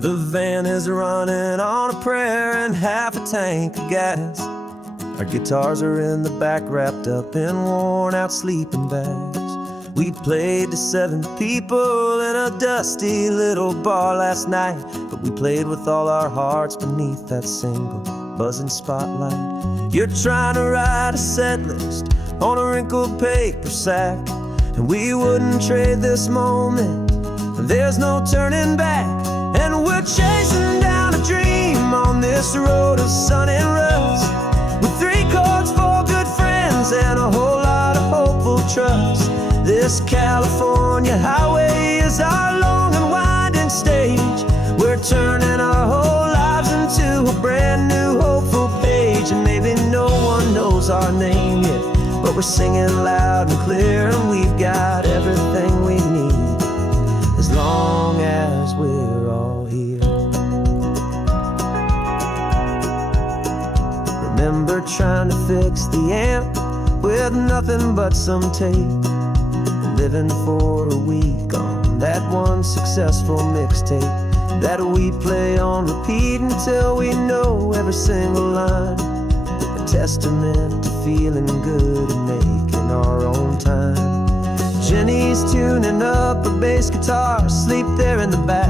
The van is running on a prayer and half a tank of gas. Our guitars are in the back, wrapped up in worn-out sleeping bags. We played to 7 people in a dusty little bar last night, but we played with all our hearts beneath that single buzzing spotlight. You're trying to write a set list on a wrinkled paper sack, and we wouldn't trade this moment. There's no turning back, and we're chasing down a dream on this road of sun and rust, with 3 chords, 4 good friends, and a whole lot of hopeful trust. This California highway is our long and winding stage. We're turning our whole lives into a brand new hopeful page. And maybe no one knows our name yet, but we're singing loud and clear, and we've got everything we need, as long as we're all here. Remember trying to fix the amp with nothing but some tape, living for a week on that one successful mixtape that we play on repeat until we know every single line. A testament to feeling good and making our own time. Jenny's tuning up her bass guitar, asleep there in the back.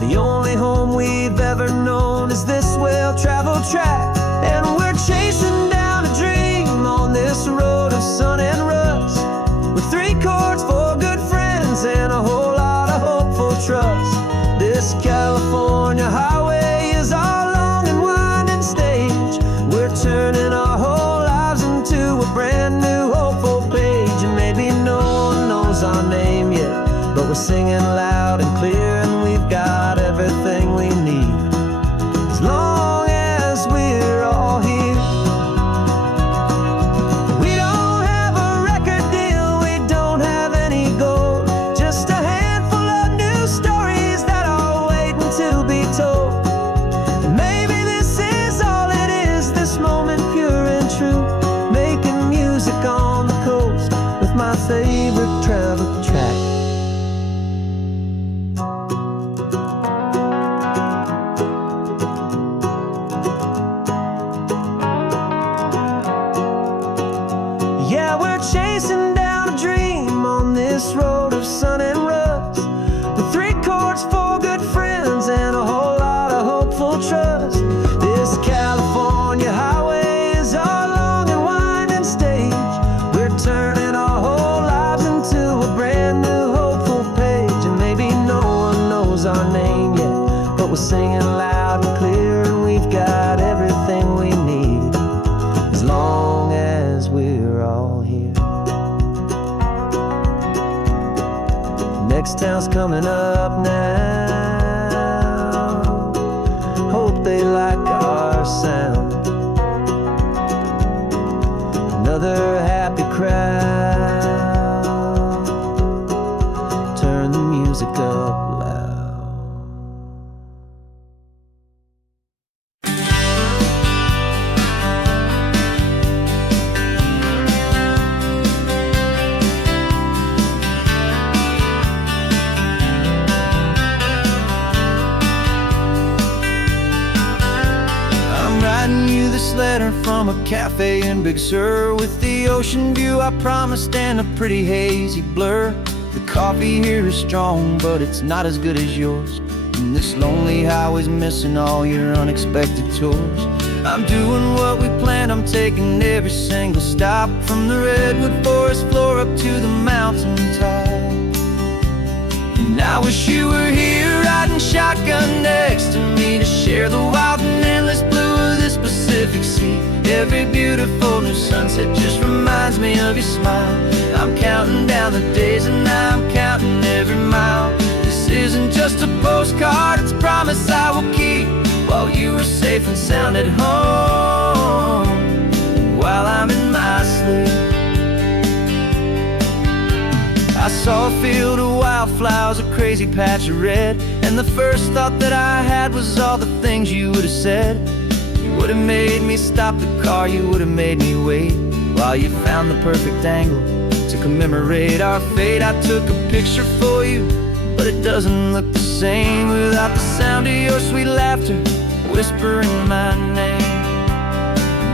The only home we've ever known is this well-traveled track, and we're chasing down a dream on this road of sun and rust, with 3 chords, 4 good friends, and a whole lot of hopeful trust. This California highway is our long and winding stage. We're turning our whole lives into a brand new hopeful page. And maybe no one knows our name yet, but we're singing loud and clear, and we've got everything we need, as long as we're all here. My favorite travel track. Yeah, we're chasing down a dream on this road of sun and rust, with 3 chords, 4 good friends, and a whole lot of hopeful trust. This California highway is our long and winding stage. We're turning our whole lives into a brand new hopeful page. And maybe no one knows our name yet, but we're singing loud and clear, and we've got everything we need, as long as we're all here. Next town's coming up now. Hope they like our sound. Another happy crowd. Turn the music up loud. I'm writing you this letter from a cafe in Big Sur, with the ocean view I promised and a pretty hazy blur. The coffee here is strong, but it's not as good as yours, and this lonely highway's missing all your unexpected tours. I'm doing what we planned, I'm taking every single stop, from the redwood forest floor up to the mountain top. And I wish you were here riding shotgun next to me, to share the wild and endless blue of this Pacific Sea. Every beautiful new sunset just reminds me of your smile. I'm counting down the days and I'm counting every mile. This isn't just a postcard, it's a promise I will keep, while you are safe and sound at home, while I'm in my sleep. I saw a field of wildflowers, a crazy patch of red, and the first thought that I had was all the things you would have said. You would have made me stop the car, you would have made me wait, while you found the perfect angle to commemorate our fate. I took a picture for you, but it it doesn't look the same without the sound of your sweet laughter whispering my name.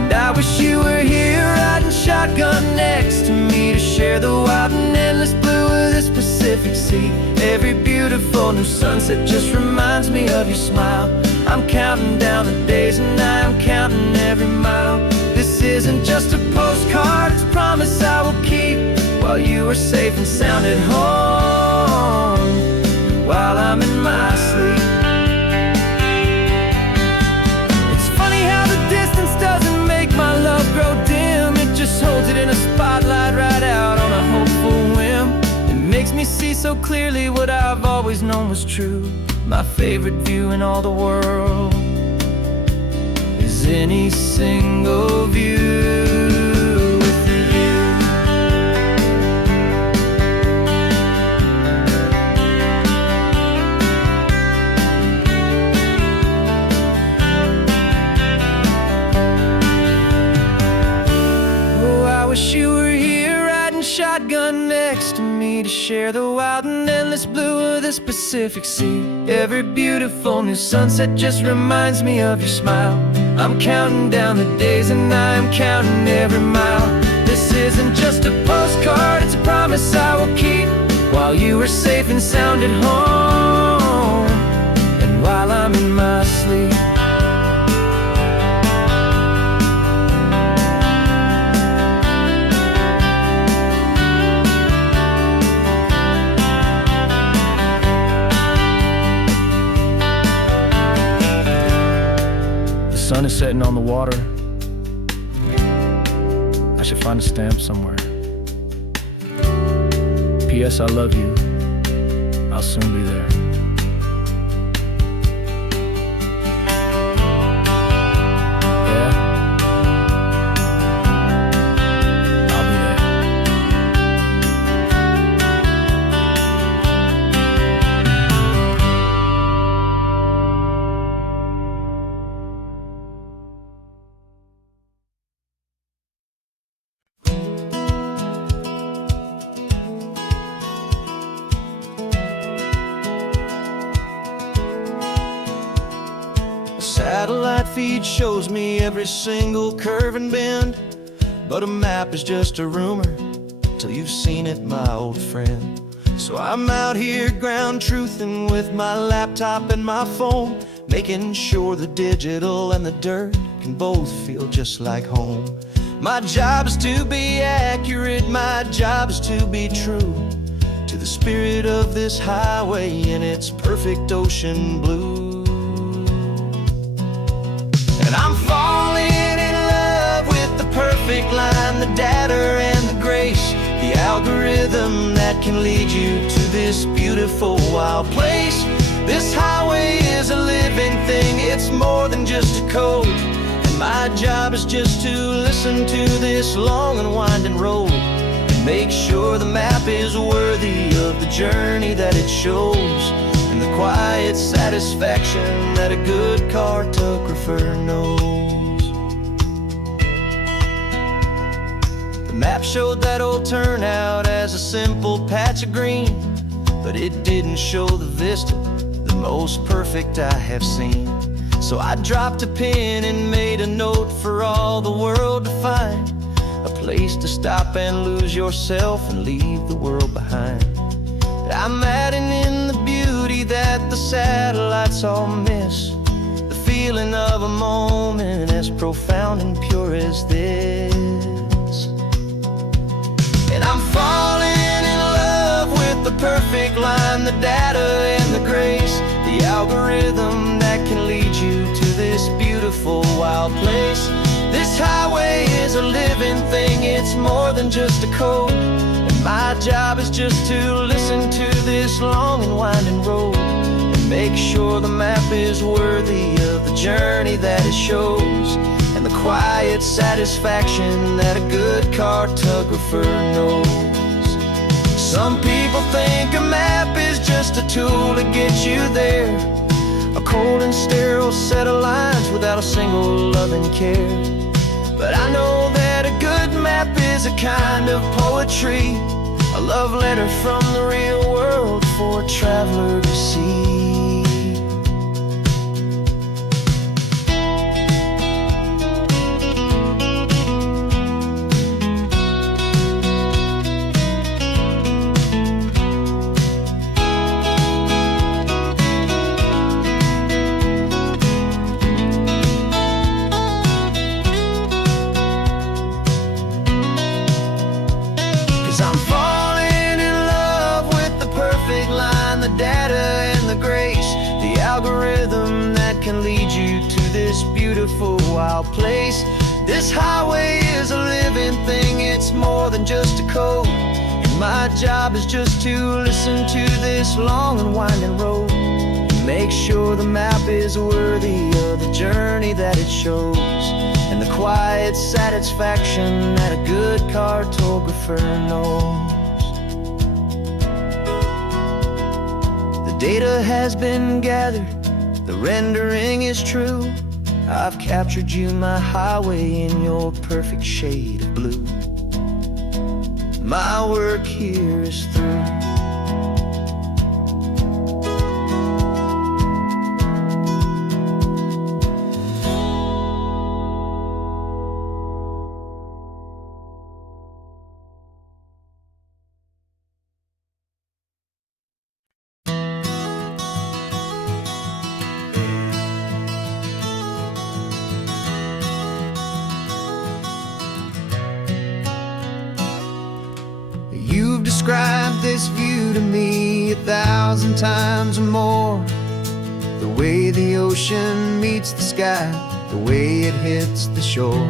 And I wish you were here riding shotgun next to me to share the wild and endless blue of this Pacific Sea. Every beautiful new sunset just reminds me of your smile. I'm counting down the days and I am counting every mile. This isn't just a postcard, it's a promise I will keep, while you are safe and sound at home, while I'm in my sleep. It's funny how the distance doesn't make my love grow dim. It just holds it in a spotlight right out on a hopeful whim. It makes me see so clearly what I've always known was true. My favorite view in all the world is any single view. Wish you were here riding shotgun next to me to share the wild and endless blue of this Pacific Sea. Every beautiful new sunset just reminds me of your smile. I'm counting down the days and I am counting every mile. This isn't just a postcard, it's a promise I will keep, while you are safe and sound at home, and while I'm in my sleep. The sun is setting on the water. I should find a stamp somewhere. P.S. I love you. I'll soon be there. Yeah? I'll be there. Satellite feed shows me every single curve and bend, but a map is just a rumor till you've seen it, my old friend. So I'm out here ground truthing with my laptop and my phone, making sure the digital and the dirt can both feel just like home. My job is to be accurate, my job is to be true to the spirit of this highway in its perfect ocean blue. And I'm falling in love with the perfect line, the data and the grace, the algorithm that can lead you to this beautiful wild place. This highway is a living thing, it's more than just a code. And my job is just to listen to this long and winding road and make sure the map is worthy of the journey that it shows, and the quiet satisfaction that a good cartographer knows. The map showed that old turnout as a simple patch of green, but it didn't show the vista, the most perfect I have seen. So I dropped a pin and made a note for all the world to find, a place to stop and lose yourself and leave the world behind. I'm adding in the beauty that the satellites all miss, the feeling of a moment as profound and pure as this. And I'm falling in love with the perfect line, the data and the grace, the algorithm that can lead you to this beautiful wild place. This highway is a living thing, it's more than just a code. My job is just to listen to this long and winding road and make sure the map is worthy of the journey that it shows, and the quiet satisfaction that a good cartographer knows. Some people think a map is just a tool to get you there, a cold and sterile set of lines without a single loving care. But I know that a good map is a kind of poetry, a love letter from the real world for a traveler to see. 'Cause I'm falling in love with the perfect line, the data and the grace, the algorithm that can lead you to this beautiful wild place. This highway is a living thing, it's more than just a code. And my job is just to listen to this long and winding road, and make sure the map is worthy of the journey that it shows, and the quiet satisfaction that a good cartographer knows. The data has been gathered, the rendering is true. I've captured you, my highway, in your perfect shade of blue. My work here is through. You've described this view to me 1,000 times or more. The way the ocean meets the sky, the way it hits the shore.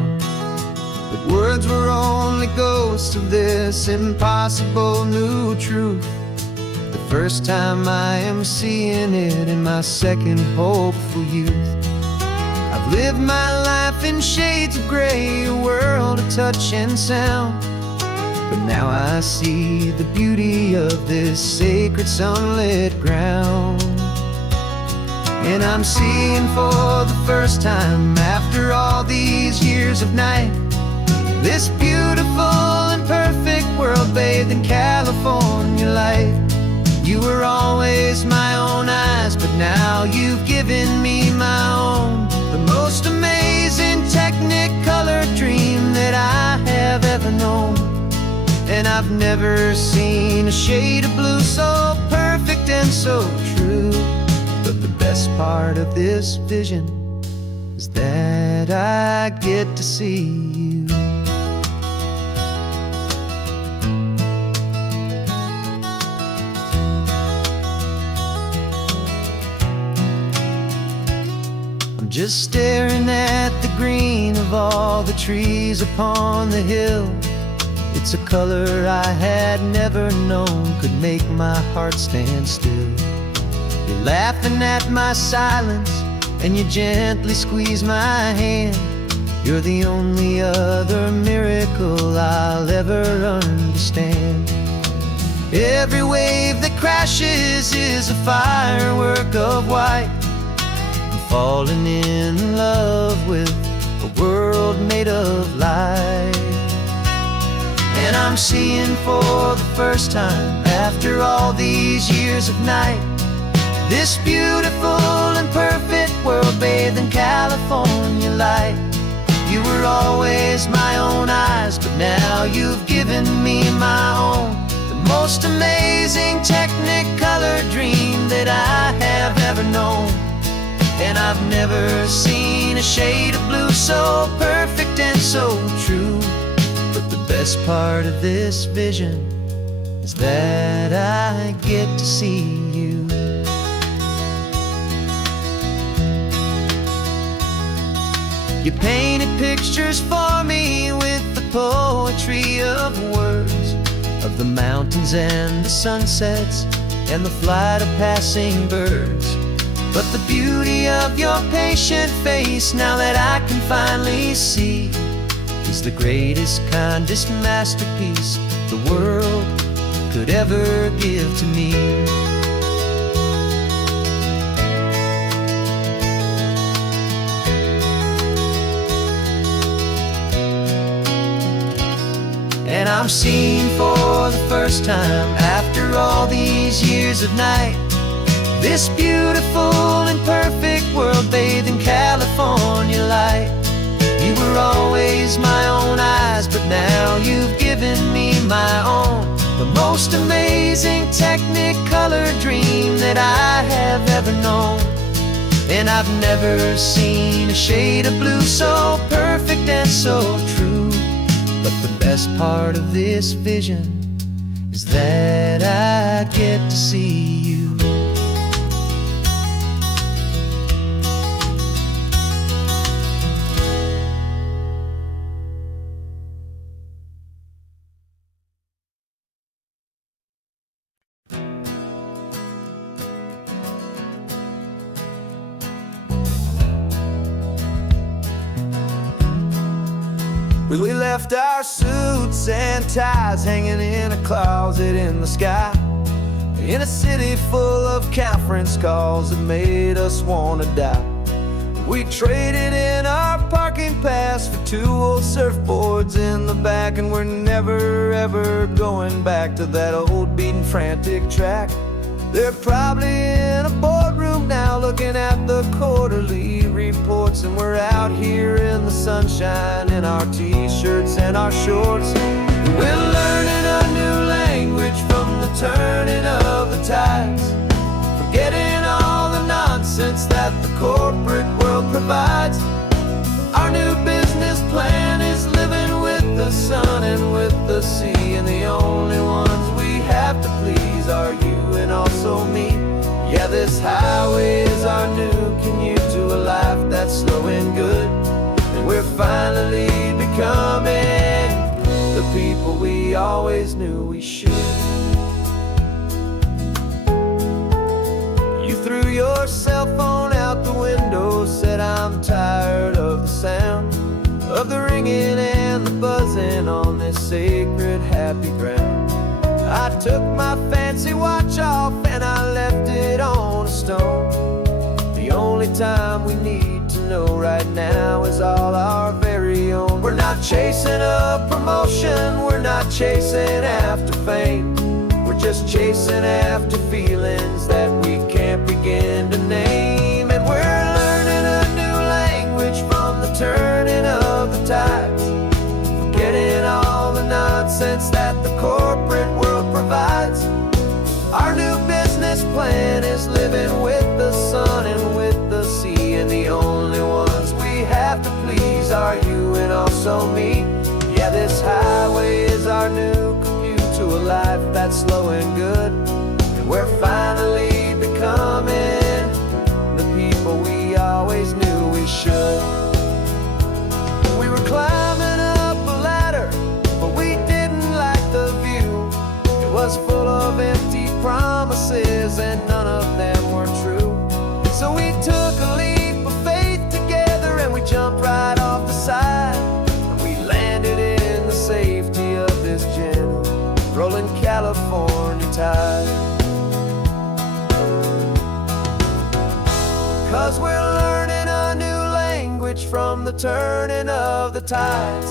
But words were only ghosts of this impossible new truth. The first time I am seeing it in my second hopeful youth. I've lived my life in shades of gray, a world of touch and sound. But now I see the beauty of this sacred sunlit ground. And I'm seeing for the first time, after all these years of night, this beautiful and perfect world bathed in California light. You were always my own eyes, but now you've given me my own. The most amazing technicolor dream that I have ever known. And I've never seen a shade of blue so perfect and so true. But the best part of this vision is that I get to see you. I'm just staring at the green of all the trees upon the hill. It's a color I had never known could make my heart stand still. You're laughing at my silence, and you gently squeeze my hand. You're the only other miracle I'll ever understand. Every wave that crashes is a firework of white. I'm falling in love with a world made of light. And I'm seeing for the first time, after all these years of night, this beautiful and perfect world bathed in California light. You were always my own eyes, but now you've given me my own. The most amazing technicolor dream that I have ever known. And I've never seen a shade of blue so perfect and so true. But the best part of this vision is that I get to see you. You painted pictures for me with the poetry of words, of the mountains and the sunsets and the flight of passing birds. But the beauty of your patient face, now that I can finally see, is the greatest, kindest masterpiece the world could ever give to me. And I'm seeing for the first time, after all these these years of night. This beautiful and perfect world bathed in California light. You were always my own eyes, but now you've given me my own. The most amazing Technicolor dream that I have ever known. And I've never seen a shade of blue so perfect and so true. But the best part of this vision is that I get to see you. We left our suits and ties hanging in a closet in the sky, in a city full of conference calls that made us want to die. We traded in our parking pass for 2 old surfboards in the back, and we're never ever going back to that old beaten frantic track. They're probably in a boardroom now looking at the quarterly reports, and we're out here in the sunshine in our t-shirts and our shorts. We're learning a new language from the turning of the tides, forgetting all the nonsense that the corporate world provides. Our new business plan is living with the sun and with the sea, and the only ones we have to please are you and also me. Yeah, this highway is our new commute to a life that's slow and good, and we're finally becoming the people we always knew we should. You threw your cell phone out the window, said I'm tired of the sound of the ringing and the buzzing on this sacred happy ground. I took my fancy watch off and I left it on a stone. The only time we need to know right now is all our very own. We're not chasing a promotion, we're not chasing after fame. We're just chasing after feelings that we can't begin to name. And we're learning a new language from the turning of the tides, forgetting all the nonsense that the corporate world provides. Our new business plan is living with the sun and with the sea, and the only ones we have to please are you and also me. Yeah, this highway is our new commute to a life that's slow and good, and we're finally becoming the people we always knew we should. We were climbing up a ladder, but we didn't like the view. It was full of empty promises and none of them were true. So we took a leap of faith together and we jumped right off the side, and we landed in the safety of this gentle rolling California tide. 'Cause we're learning a new language from the turning of the tides,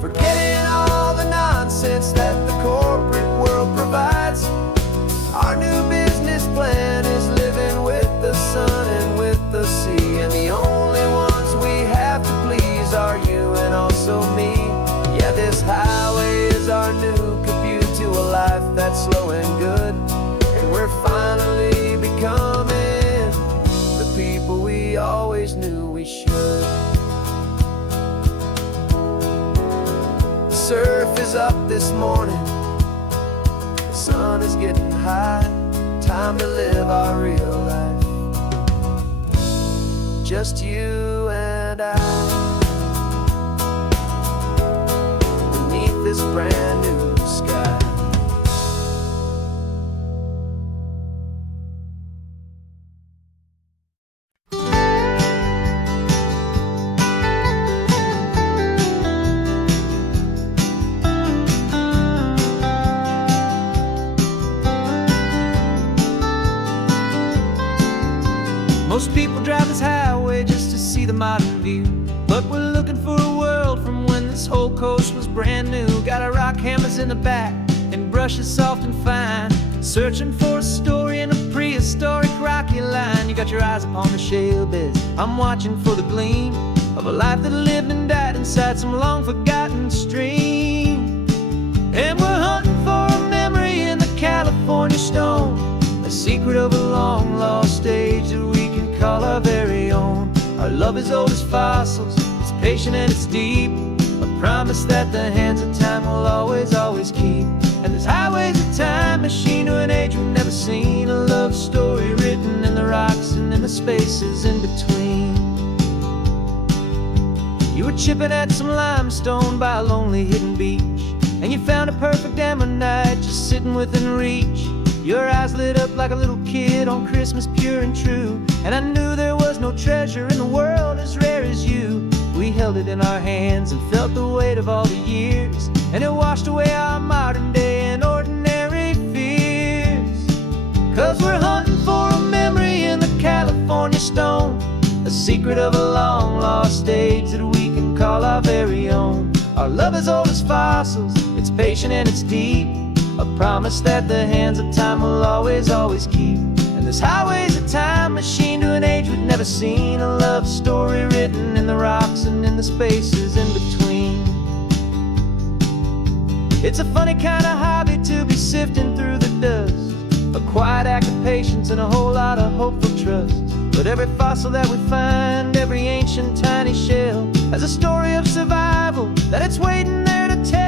forgetting all the nonsense that the corporate world provides. Our new business plan is living with the sun and with the sea, and the only ones we have to please are you and also me. Yeah, this highway is our new commute to a life that's slow and good, and we're finally becoming the people we always knew we should. The surf is up this morning, the sun is getting high, time to live our real life, just you and I, beneath this brand new sky. Most people drive this highway just to see the modern view, but we're looking for a world from when this whole coast was brand new. Got our rock hammers in the back and brushes soft and fine, searching for a story in a prehistoric rocky line. You got your eyes upon the shale beds, I'm watching for the gleam of a life that lived and died inside some long-forgotten stream. And we're hunting for a memory in the California stone, a secret of a long-lost age that we can call our very own. Our love is old as fossils, it's patient and it's deep, a promise that the hands of time will always, always keep. And this highway's a time machine to an age we've never seen, a love story written in the rocks and in the spaces in between. You were chipping at some limestone by a lonely hidden beach, and you found a perfect ammonite just sitting within reach. Your eyes lit up like a little kid on Christmas, pure and true, and I knew there was no treasure in the world as rare as you. We held it in our hands and felt the weight of all the years, and it washed away our modern day and ordinary fears. 'Cause we're hunting for a memory in the California stone, a secret of a long-lost age that we can call our very own. Our love is old as fossils, it's patient and it's deep, a promise that the hands of time will always, always keep. And this highway's a time machine to an age we've never seen, a love story written in the rocks and in the spaces in between. It's a funny kind of hobby to be sifting through the dust, a quiet act of patience and a whole lot of hopeful trust. But every fossil that we find, every ancient tiny shell, has a story of survival that it's waiting there to tell.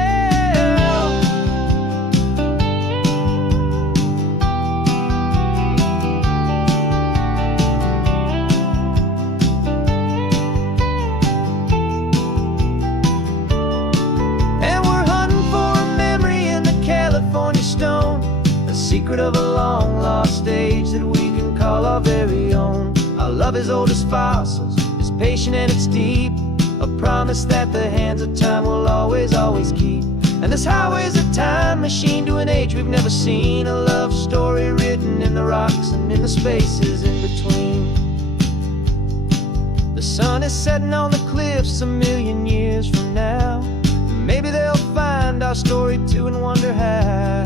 And we're hunting for a memory in the California stone, a secret of a long-lost age that we can call our very own. Our love is old as fossils, it's patient and it's deep, a promise that the hands of time will always, always keep. And this highway's a time machine to an age we've never seen, a love story written in the rocks and in the spaces in between. The sun is setting on the cliffs a million years from now, maybe they'll find our story too and wonder how.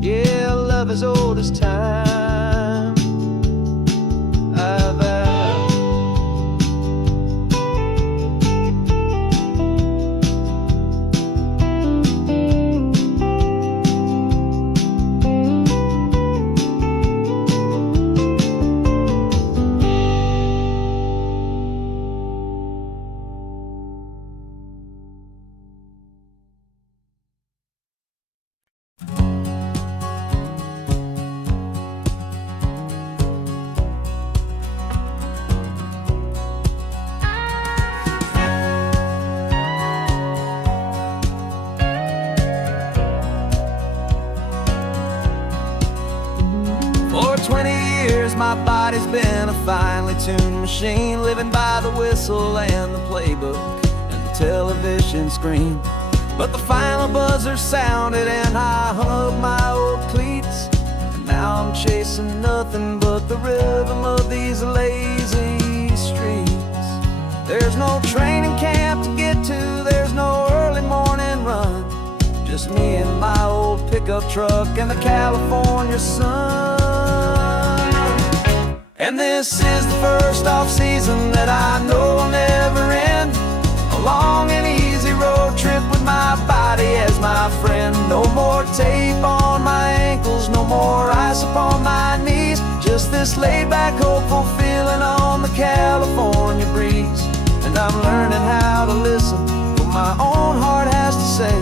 Yeah, love is old as time, I vow. For 20 years my body's been a finely tuned machine, living by the whistle and the playbook and the television screen. But the final buzzer sounded and I hung up my old cleats, and now I'm chasing nothing but the rhythm of these lazy streets. There's no training camp to get to, there's no early morning run, just me and my old pickup truck and the California sun. And this is the first off-season that I know will never end, a long and easy road trip with my body as my friend. No more tape on my ankles, no more ice upon my knees, just this laid-back, hopeful feeling on the California breeze. And I'm learning how to listen to what my own heart has to say,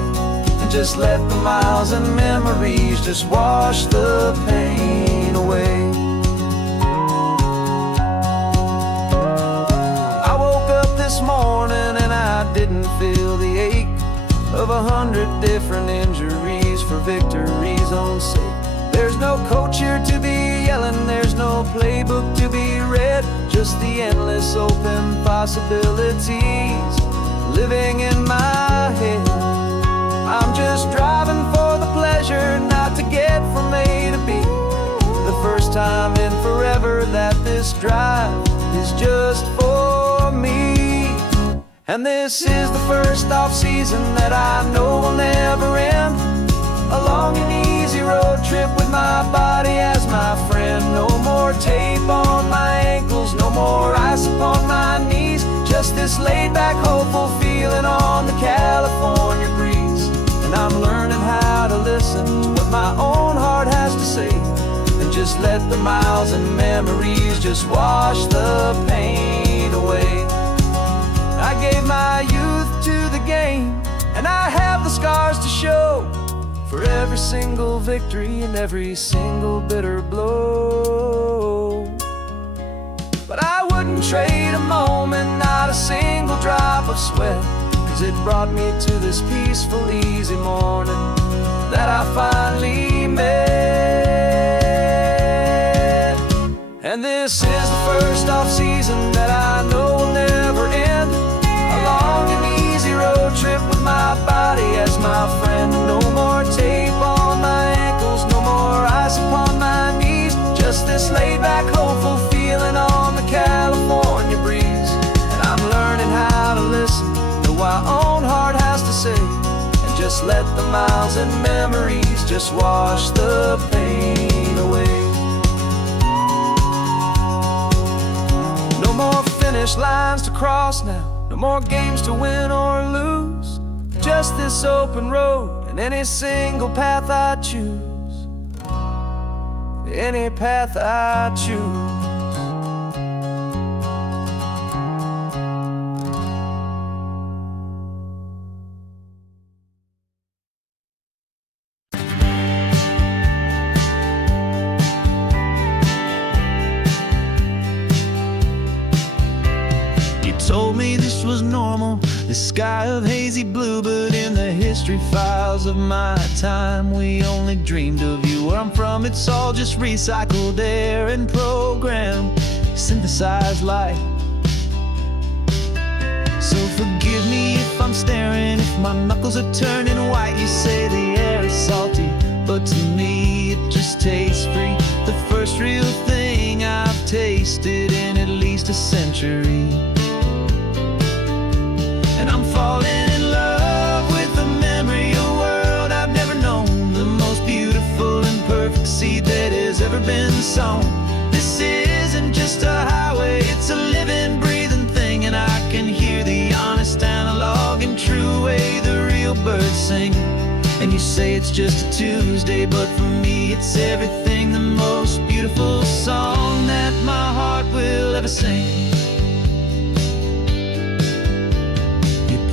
and just let the miles and memories just wash the pain away. I woke up this morning and I didn't feel the ache of 100 different injuries for victory's own sake. There's no coach here to be yelling, there's no playbook to be read, just the endless open possibilities living in my head. I'm just driving for the pleasure, not to get from A to B. The first time in forever that this drive is just for me. And this is the first off-season that I know will never end, A long and easy road trip with my body as my friend. No more tape on my ankles, no more ice upon my knees. Just this laid back, hopeful feeling on the California breeze. And I'm learning how to listen to what my own heart has to say, and just let the miles and memories just wash the pain away. I gave my youth to the game, and I have the scars to show for every single victory and every single bitter blow. But I wouldn't trade a moment, not a single drop of sweat, 'cause it brought me to this peaceful, easy morning that I finally met. And this is the first off-season that I know will never end. A long and easy road trip with my body as my friend. No more tape on my ankles, no more ice upon my knees. Just this laid-back, hopeful feeling on the California breeze. And I'm learning how to listen to what my own heart has to say, and just let the miles and memories just wash the pain away. No more finish lines to cross now, no more games to win or lose. Just this open road and any single path I choose. Any path I choose. Told me this was normal, the sky of hazy blue, but in the history files of my time, we only dreamed of you. Where I'm from, it's all just recycled air and programmed, synthesized light. So forgive me if I'm staring, if my knuckles are turning white. You say the air is salty, but to me it just tastes free. The first real thing I've tasted in at least a century. And I'm falling in love with the memory of a world I've never known. The most beautiful and perfect seed that has ever been sown. This isn't just a highway, it's a living, breathing thing. And I can hear the honest, analog, and true way the real birds sing. And you say it's just a Tuesday, but for me it's everything. The most beautiful song that my heart will ever sing.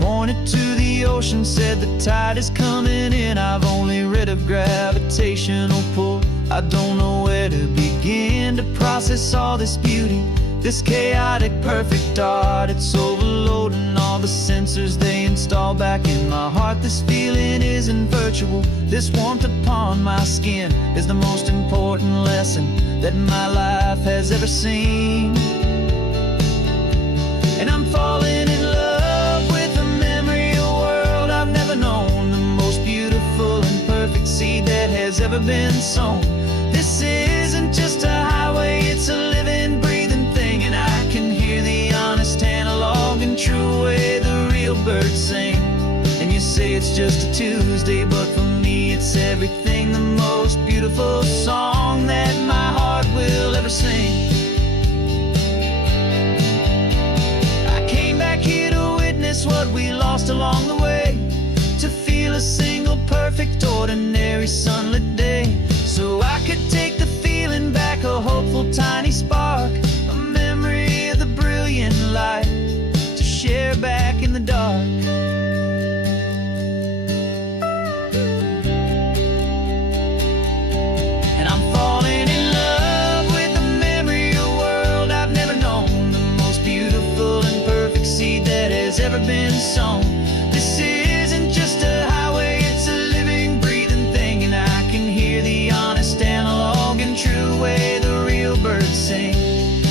Pointed to the ocean, said the tide is coming in. I've only read of gravitational pull. I don't know where to begin to process all this beauty, this chaotic, perfect art. It's overloading all the sensors they install back in my heart. This feeling isn't virtual. This warmth upon my skin is the most important lesson that my life has ever seen. And I'm falling in love with a memory of a world I've never known. The most beautiful and perfect seed that has ever been sown. This isn't just a highway, it's a living, breathing thing. And I can hear the honest, analog, and true way the real birds sing. And you say it's just a Tuesday, but for me it's everything. The most beautiful song that my heart will ever sing. What we lost along the way, to feel a single perfect ordinary sunlit day, so I could take the feeling back, a hopeful tiny spark, a memory of the brilliant light to share back in the dark. And I'm falling in love with the memory of a world I've never known. The most beautiful and perfect seed that has ever been sown. This isn't just a highway, it's a living, breathing thing. And I can hear the honest, analog, and true way the real birds sing.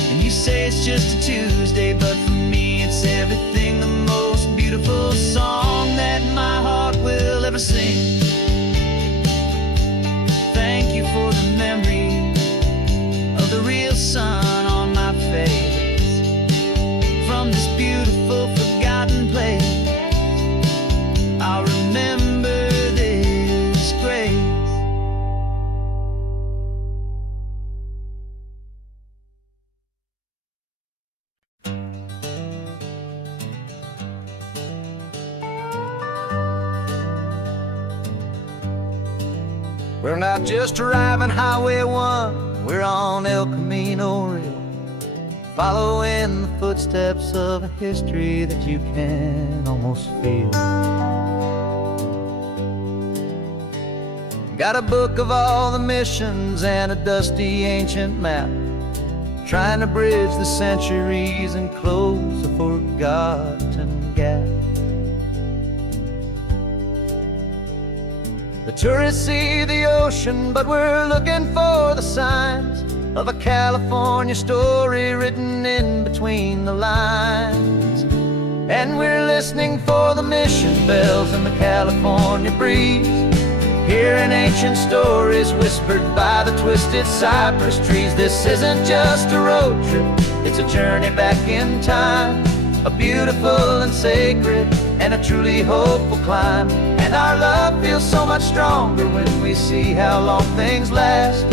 And you say it's just a Tuesday, but for me it's everything. The most beautiful song that my heart will ever sing. Thank you for the memory of the real sun on my face. From this beautiful, forgotten place, I'll remember this grace. We're not just driving Highway 1, we're on El Camino Real, following the footsteps of a history that you can almost feel. Got a book of all the missions and a dusty ancient map, trying to bridge the centuries and close a forgotten gap. The tourists see the ocean, but we're looking for the signs of a California story written in between the lines. And we're listening for the mission bells in the California breeze, hearing ancient stories whispered by the twisted cypress trees. This isn't just a road trip, it's a journey back in time, a beautiful and sacred and a truly hopeful climb. And our love feels so much stronger when we see how long things last,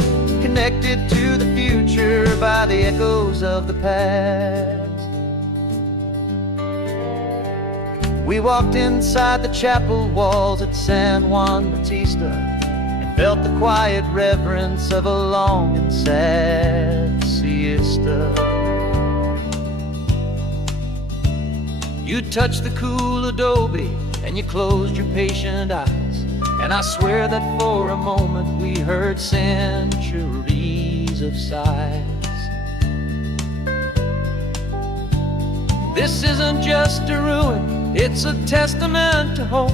connected to the future by the echoes of the past. We walked inside the chapel walls at San Juan Bautista and felt the quiet reverence of a long and sad siesta. You touched the cool adobe and you closed your patient eyes, and I swear that for a moment we heard centuries of sighs. This isn't just a ruin, it's a testament to hope,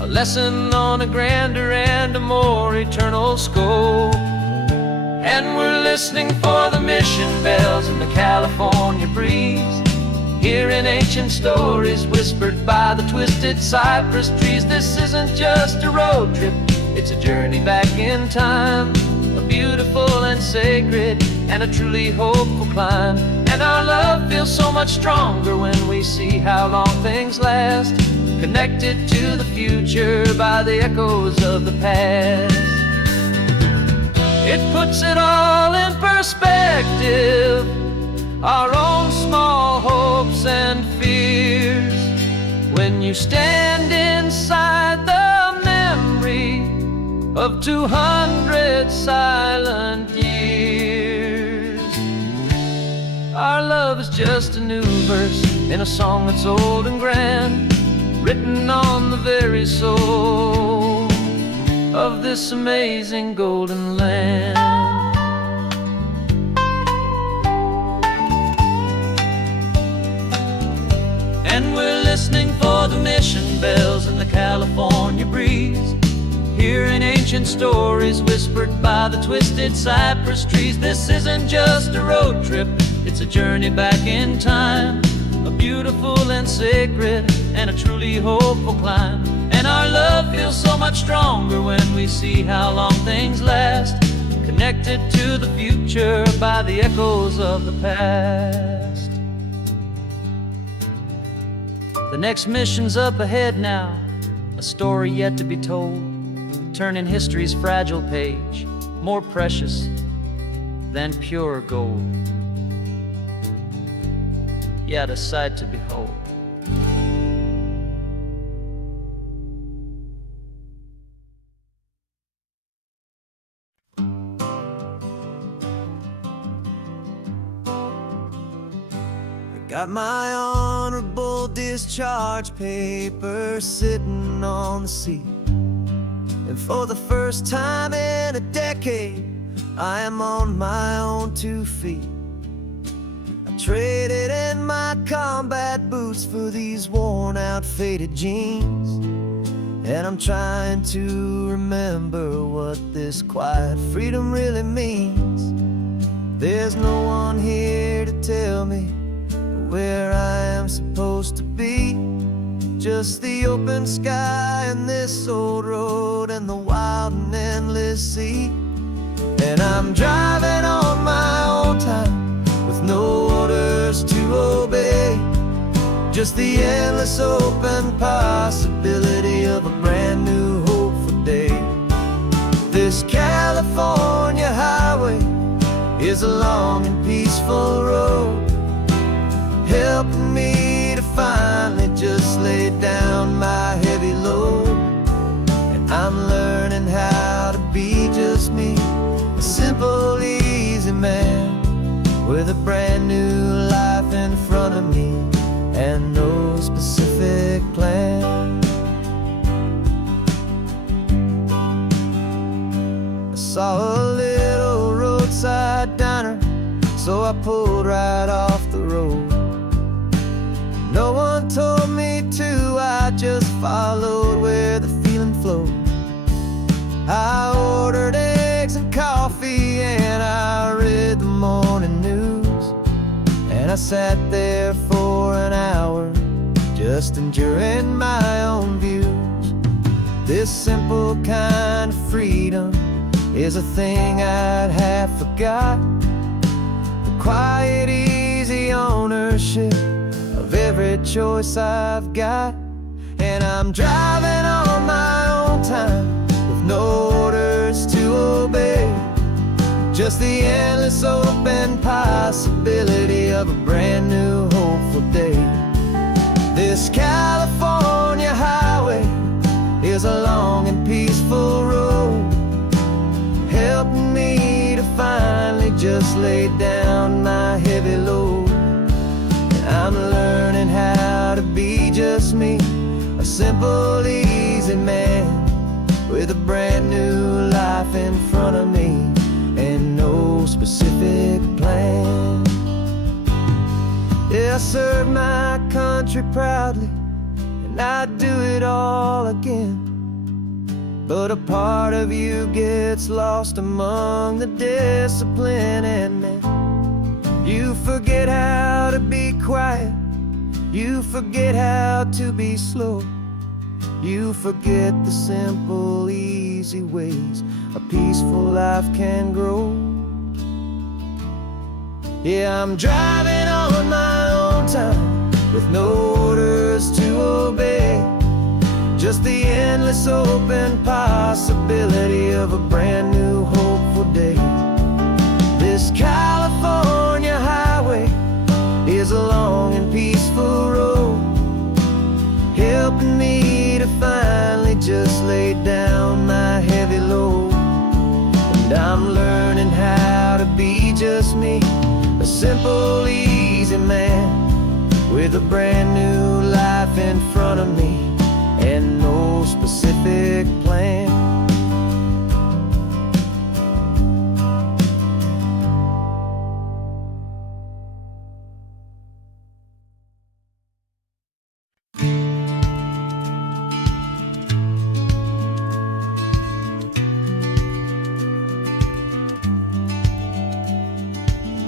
a lesson on a grander and a more eternal scope. And we're listening for the mission bells in the California breeze, hearing ancient stories whispered by the twisted cypress trees. This isn't just a road trip, it's a journey back in time, a beautiful and sacred and a truly hopeful climb. And our love feels so much stronger when we see how long things last, connected to the future by the echoes of the past. It puts it all in perspective, our own small hopes and fears, when you stand inside the memory of 200 silent years. Our love is just a new verse in a song that's old and grand, written on the very soul of this amazing golden land. And we're listening for the mission bells in the California breeze, hearing ancient stories whispered by the twisted cypress trees. This isn't just a road trip, it's a journey back in time, a beautiful and sacred and a truly hopeful climb. And our love feels so much stronger when we see how long things last, connected to the future by the echoes of the past. The next mission's up ahead now, a story yet to be told, turning history's fragile page, more precious than pure gold. Yet a sight to behold. Got my honorable discharge paper sitting on the seat, and for the first time in a decade I am on my own 2 feet. I traded in my combat boots for these worn out faded jeans, and I'm trying to remember what this quiet freedom really means. There's no one here to tell me where I am supposed to be, just the open sky and this old road and the wild and endless sea. And I'm driving on my own time with no orders to obey, just the endless open possibility of a brand new hopeful day. This California highway is a long and peaceful road, helping me to finally just lay down my heavy load. And I'm learning how to be just me, a simple, easy man, with a brand new life in front of me and no specific plan. I saw a little roadside diner, so I pulled right off the road. No one told me to, I just followed where the feeling flowed. I ordered eggs and coffee and I read the morning news, and I sat there for an hour just enjoying my own views. This simple kind of freedom is a thing I'd have forgot. The quiet, easy ownership of every choice I've got. And I'm driving on my own time with no orders to obey, just the endless open possibility of a brand new hopeful day. This California highway is a long and peaceful road, helping me to finally just lay down my heavy load. And I'm learning how to be just me, a simple, easy man, with a brand new life in front of me and no specific plan. Yeah, I serve my country proudly, and I'd do it all again. But a part of you gets lost among the discipline and men. You forget how to be quiet, you forget how to be slow, you forget the simple, easy ways a peaceful life can grow. Yeah, I'm driving on my own time with no orders to obey, just the endless open possibility of a brand new hopeful day. This California highway is a long and peaceful road, helping me to finally just lay down my heavy load. And I'm learning how to be just me, a simple, easy man, with a brand new life in front of me and no specific plan.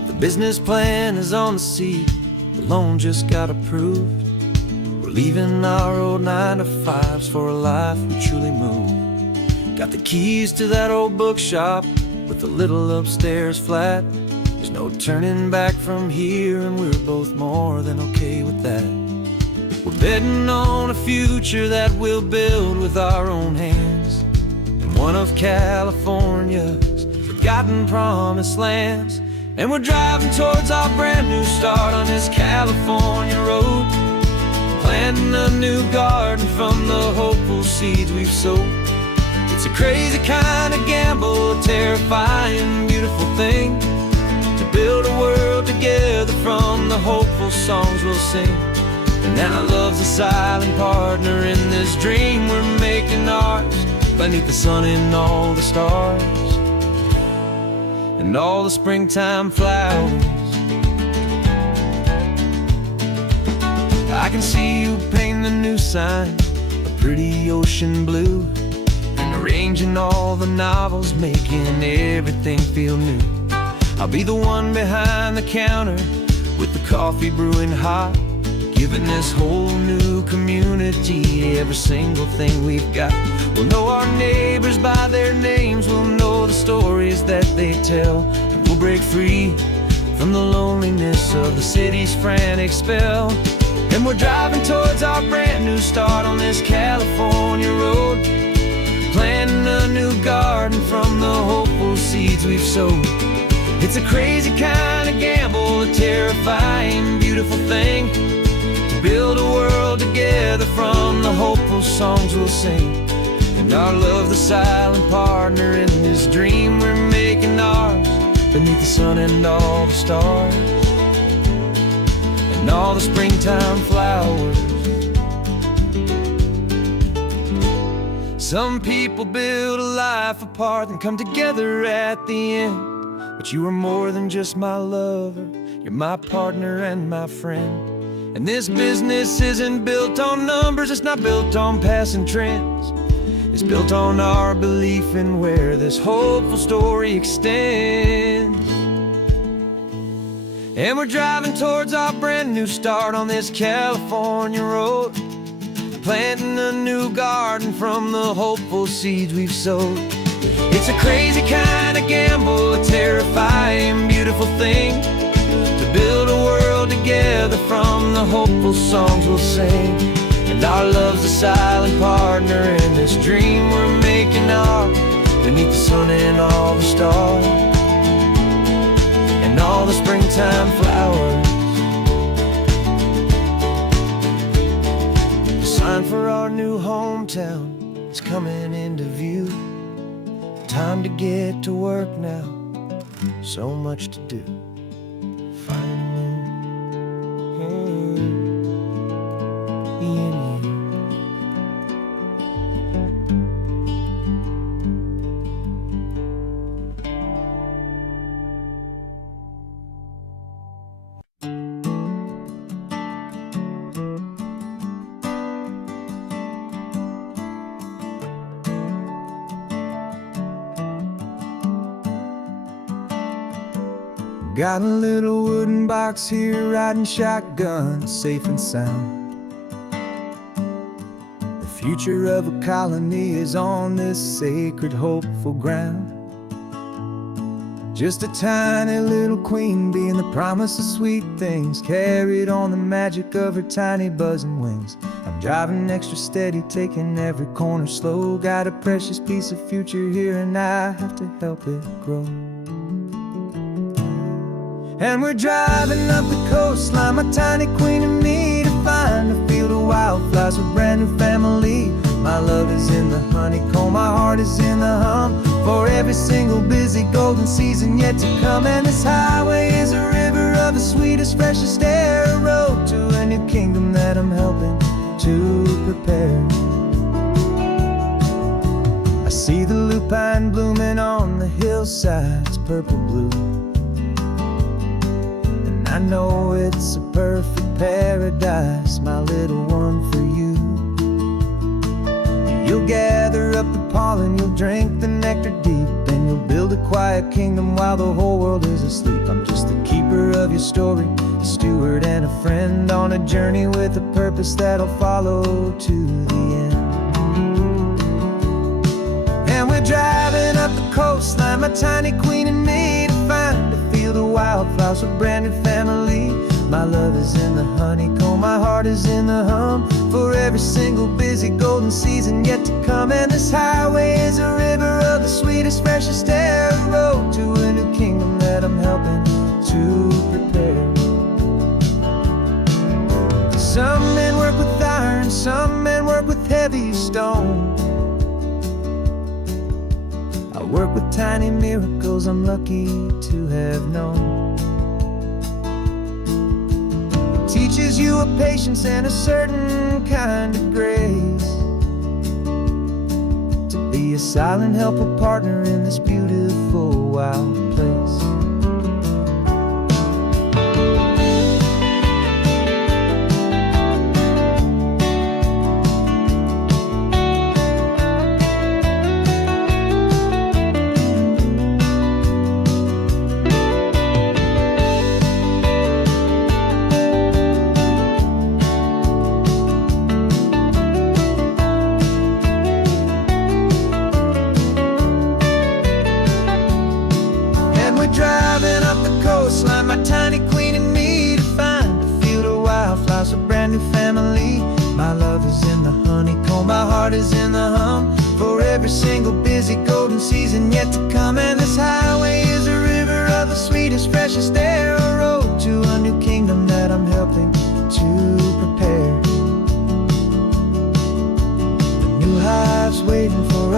The business plan is on the seat, the loan just got approved. We're leaving our old 9-to-5s for a life we truly move. Got the keys to that old bookshop with the little upstairs flat. There's no turning back from here, and we're both more than okay with that. We're betting on a future that we'll build with our own hands, in one of California's forgotten promised lands. And we're driving towards our brand new start on this California road, planting a new garden from the hopeful seeds we've sowed. It's a crazy kind of gamble, a terrifying, beautiful thing, to build a world together from the hopeful songs we'll sing. And now love's a silent partner in this dream we're making ours, beneath the sun and all the stars and all the springtime flowers. I can see you painting the new sign a pretty ocean blue, and arranging all the novels, making everything feel new. I'll be the one behind the counter with the coffee brewing hot, giving this whole new community every single thing we've got. We'll know our neighbors by their names, we'll know the stories that they tell, and we'll break free from the loneliness of the city's frantic spell. And we're driving towards our brand new start on this California road, planting a new garden from the hopeful seeds we've sowed. It's a crazy kind of gamble, a terrifying, beautiful thing, to build a world together from the hopeful songs we'll sing. And And our love, the silent partner in this dream we're making ours, beneath the sun and all the stars, and all the springtime flowers. Some people build a life apart and come together at the end, but you are more than just my lover, you're my partner and my friend. And this business isn't built on numbers, it's not built on passing trends. It's built on our belief in where this hopeful story extends. And we're driving towards our brand new start on this California road, planting a new garden from the hopeful seeds we've sowed. It's a crazy kind of gamble, a terrifying, beautiful thing, to build a world together from the hopeful songs we'll sing. And our love's a silent partner in this dream we're making ours, beneath the sun and all the stars, and all the springtime flowers. The sign for our new hometown is coming into view. Time to get to work now, so much to do. Got a little wooden box here, riding shotgun, safe and sound. The future of a colony is on this sacred, hopeful ground. Just a tiny little queen bee and the promise of sweet things, carried on the magic of her tiny buzzing wings. I'm driving extra steady, taking every corner slow. Got a precious piece of future here and I have to help it grow. And we're driving up the coastline, my tiny queen and me, to find a field of wildflowers, a brand new family. My love is in the honeycomb, my heart is in the hum, for every single busy golden season yet to come. And this highway is a river of the sweetest, freshest air, a road to a new kingdom that I'm helping to prepare. I see the lupine blooming on the hillsides, purple blue, I know it's a perfect paradise, my little one, for you. You'll gather up the pollen, you'll drink the nectar deep, and you'll build a quiet kingdom while the whole world is asleep. I'm just the keeper of your story, a steward and a friend, on a journey with a purpose that'll follow to the end. And we're driving up the coastline, my tiny queen and me, to find a field of wildflowers, a brand new family. My love is in the honeycomb, my heart is in the hum, for every single busy golden season yet to come. And this highway is a river of the sweetest, freshest air, a road to a new kingdom that I'm helping to prepare. Some men work with iron, some men work with heavy stone. I work with tiny miracles I'm lucky to have known. It teaches you a patience and a certain kind of grace, to be a silent helper partner in this beautiful wild place. Driving up the coastline, my tiny queen and me, to find a field of wildflowers, a brand new family. My love is in the honeycomb, my heart is in the hum, for every single busy golden season yet to come. And this highway is a river of the sweetest, freshest air, a road to a new kingdom that I'm helping to prepare. A new hive's waiting for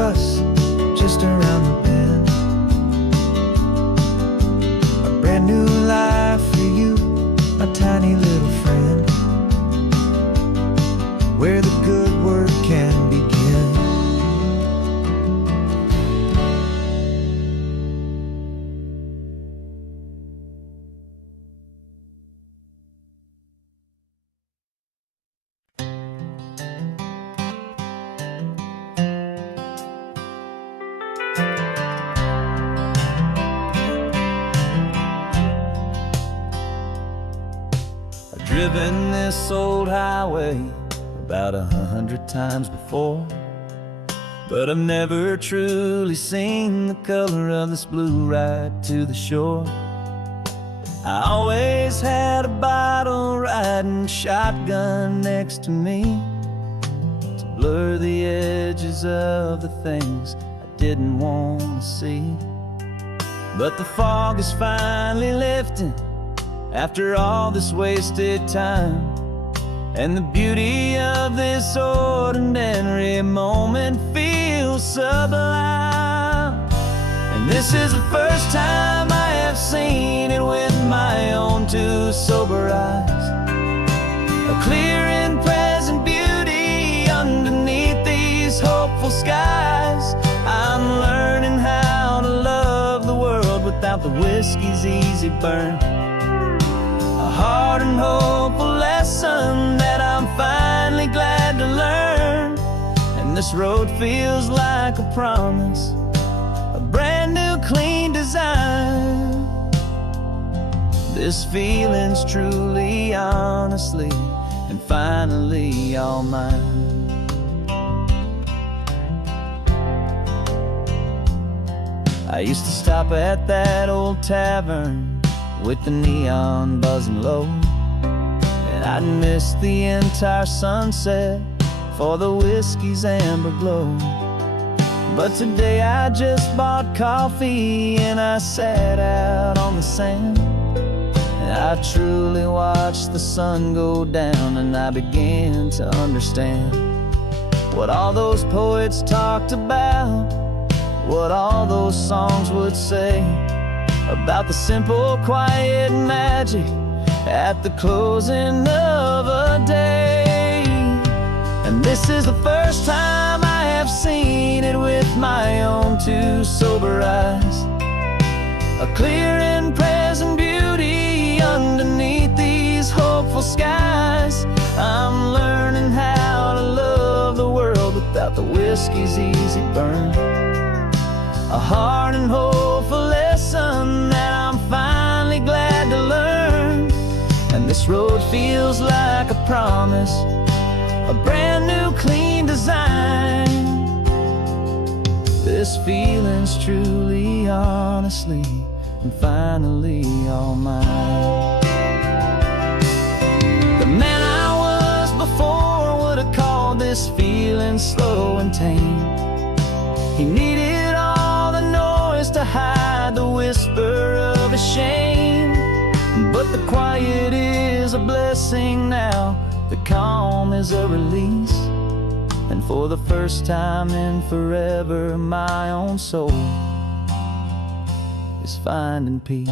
driven this old highway about 100 times before, but I've never truly seen the color of this blue right to the shore. I always had a bottle riding shotgun next to me to blur the edges of the things I didn't want to see. But the fog is finally lifting after all this wasted time, and the beauty of this ordinary moment feels sublime. And this is the first time I have seen it with my own two sober eyes. A clear and present beauty underneath these hopeful skies. I'm learning how to love the world without the whiskey's easy burn. A hard and hopeful lesson that I'm finally glad to learn. And this road feels like a promise, a brand new clean design. This feeling's truly, honestly, and finally all mine. I used to stop at that old tavern with the neon buzzing low, and I'd miss the entire sunset for the whiskey's amber glow. But today I just bought coffee and I sat out on the sand, and I truly watched the sun go down, and I began to understand what all those poets talked about, what all those songs would say about the simple, quiet magic at the closing of a day. And this is the first time I have seen it with my own two sober eyes. A clear and present beauty underneath these hopeful skies. I'm learning how to love the world without the whiskey's easy burn. A hard and hopeful lesson that I'm finally glad to learn. And this road feels like a promise, a brand new clean design. This feeling's truly, honestly, and finally all mine. The man I was before would have called this feeling slow and tame. He needed all the noise to hide the whisper of his shame. But the quiet is a blessing now, the calm is a release. And for the first time in forever, my own soul is finding peace.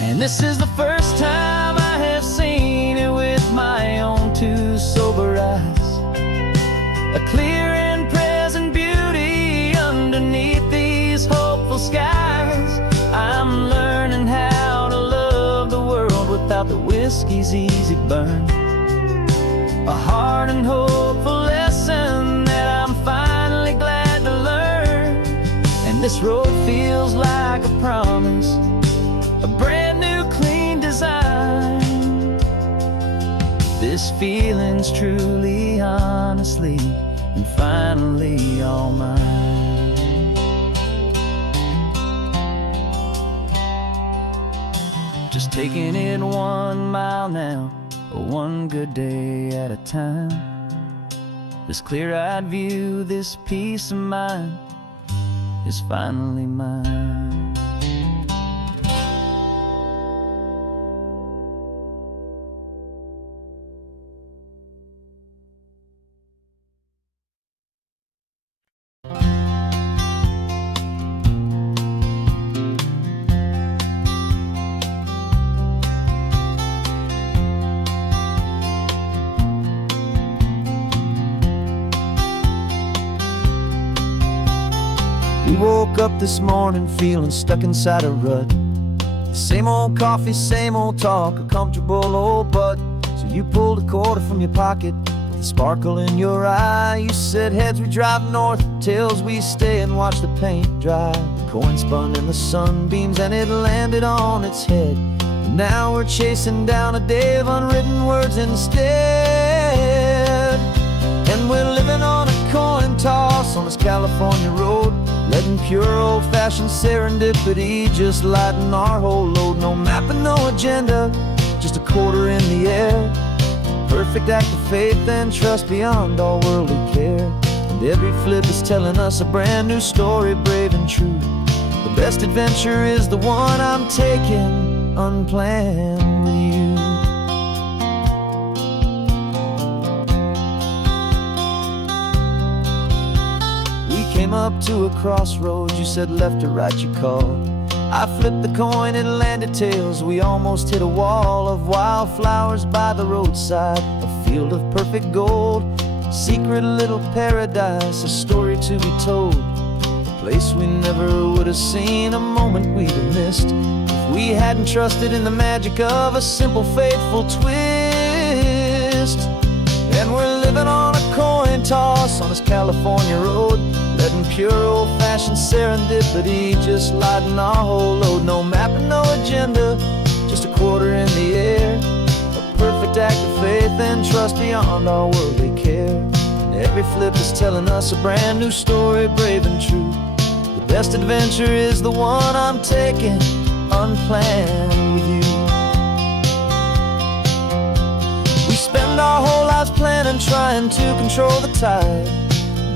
And this is the first time I have seen it with my own two sober eyes. A clear and present beauty underneath these hopeful skies. I'm learning how to love the world without the whiskey's easy burn. A hard and hopeful lesson that I'm finally glad to learn. And this road feels like a promise, a brand new clean design. This feeling's truly, honestly, and finally all mine. Just taking it 1 mile now, one good day at a time. This clear-eyed view, this peace of mind is finally mine. We woke up this morning feeling stuck inside a rut. Same old coffee, same old talk, a comfortable old butt. So you pulled a quarter from your pocket with a sparkle in your eye. You said heads we drive north, tails we stay and watch the paint dry. The Coin spun in the sunbeams and it landed on its head. And now we're chasing down a day of unwritten words instead. And we're living on a coin toss on this California road, letting pure old-fashioned serendipity just lighten our whole load. No map and no agenda, just a quarter in the air. Perfect act of faith and trust beyond all worldly care. And every flip is telling us a brand new story, brave and true. The best adventure is the one I'm taking unplanned with you. We came up to a crossroads, you said left or right you called. I flipped the coin, it landed tails. We almost hit a wall of wildflowers by the roadside, a field of perfect gold, secret little paradise, a story to be told, a place we never would have seen, a moment we'd have missed if we hadn't trusted in the magic of a simple, faithful twist. And we're living on a coin toss on this California road, letting pure old-fashioned serendipity just lighten our whole load. No map and no agenda, just a quarter in the air. A perfect act of faith and trust beyond our worldly care. And every flip is telling us a brand new story, brave and true. The best adventure is the one I'm taking unplanned with you. We spend our whole lives planning, trying to control the tide,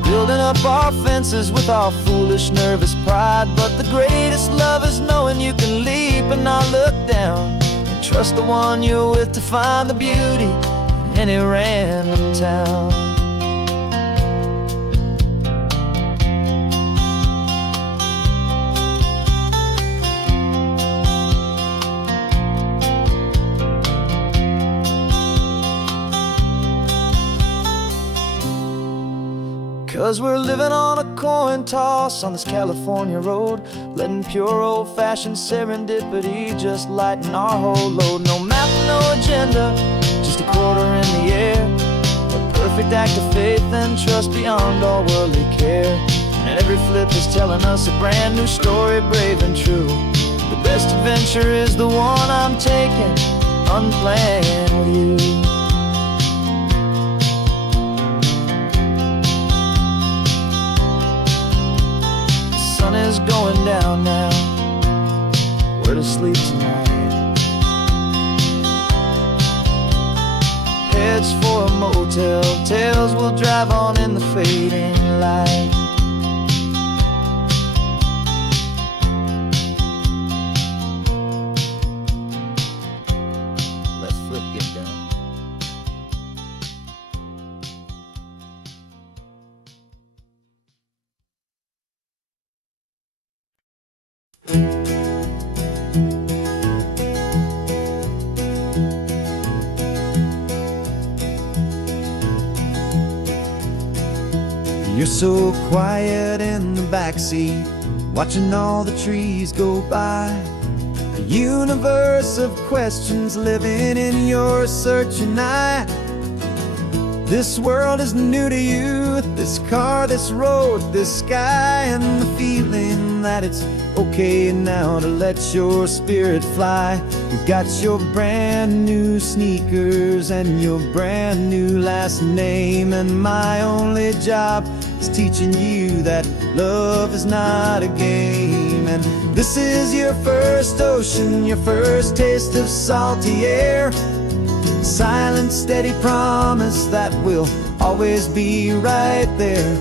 building up our fences with our foolish, nervous pride. But the greatest love is knowing you can leap and not look down, and trust the one you're with to find the beauty in any random town. 'Cause we're living on a coin toss on this California road, letting pure old-fashioned serendipity just lighten our whole load. No map, no agenda, just a quarter in the air. A perfect act of faith and trust beyond all worldly care. And every flip is telling us a brand new story, brave and true. The best adventure is the one I'm taking unplanned with you. Is going down now, where to sleep tonight? Heads for a motel, tails will drive on in the fading light. Let's flip get down. You're so quiet in the backseat, watching all the trees go by. A universe of questions living in your searching eye. This world is new to you, this car, this road, this sky, and the feeling that it's okay now to let your spirit fly. You've got your brand new sneakers and your brand new last name, and my only job is teaching you that love is not a game. And this is your first ocean, your first taste of salty air. Silent, steady promise that we'll always be right there.